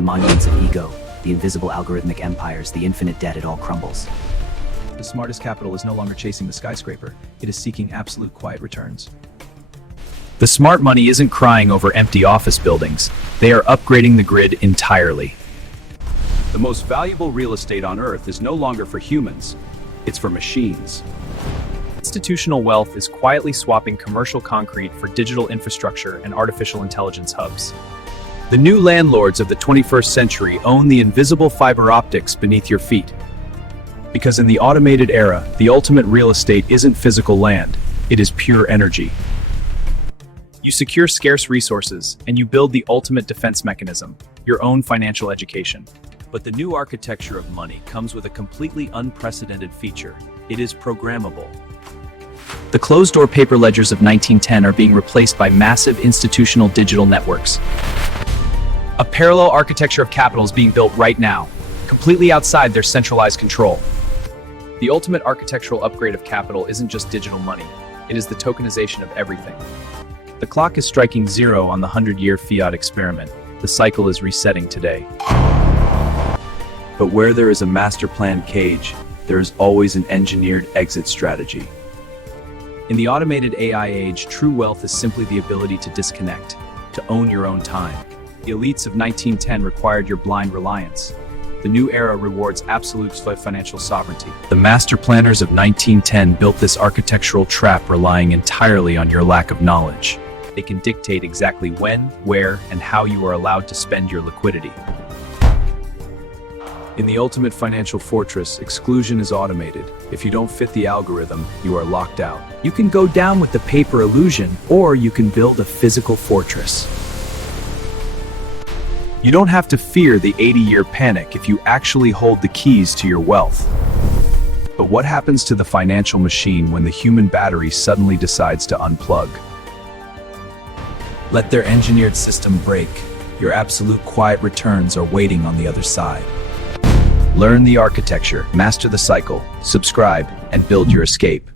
The monuments of ego, the invisible algorithmic empires, the infinite debt, it all crumbles. The smartest capital is no longer chasing the skyscraper. It is seeking absolute quiet returns. The smart money isn't crying over empty office buildings. They are upgrading the grid entirely. The most valuable real estate on Earth is no longer for humans. It's for machines. Institutional wealth is quietly swapping commercial concrete for digital infrastructure and artificial intelligence hubs. The new landlords of the 21st century own the invisible fiber optics beneath your feet. Because in the automated era, the ultimate real estate isn't physical land, it is pure energy. You secure scarce resources, and you build the ultimate defense mechanism, your own financial education. But the new architecture of money comes with a completely unprecedented feature. It is programmable. The closed-door paper ledgers of 1910 are being replaced by massive institutional digital networks. A parallel architecture of capital is being built right now, completely outside their centralized control. The ultimate architectural upgrade of capital isn't just digital money, it is the tokenization of everything. The clock is striking zero on the 100-year fiat experiment. The cycle is resetting today. But where there is a master planned cage, there is always an engineered exit strategy. In the automated AI age, true wealth is simply the ability to disconnect, to own your own time. The elites of 1910 required your blind reliance. The new era rewards absolute financial sovereignty. The master planners of 1910 built this architectural trap relying entirely on your lack of knowledge. They can dictate exactly when, where, and how you are allowed to spend your liquidity. In the ultimate financial fortress, exclusion is automated. If you don't fit the algorithm, you are locked out. You can go down with the paper illusion, or you can build a physical fortress. You don't have to fear the 80-year panic if you actually hold the keys to your wealth. But what happens to the financial machine when the human battery suddenly decides to unplug? Let their engineered system break. Your absolute quiet returns are waiting on the other side. Learn the architecture, master the cycle, subscribe, and build your escape.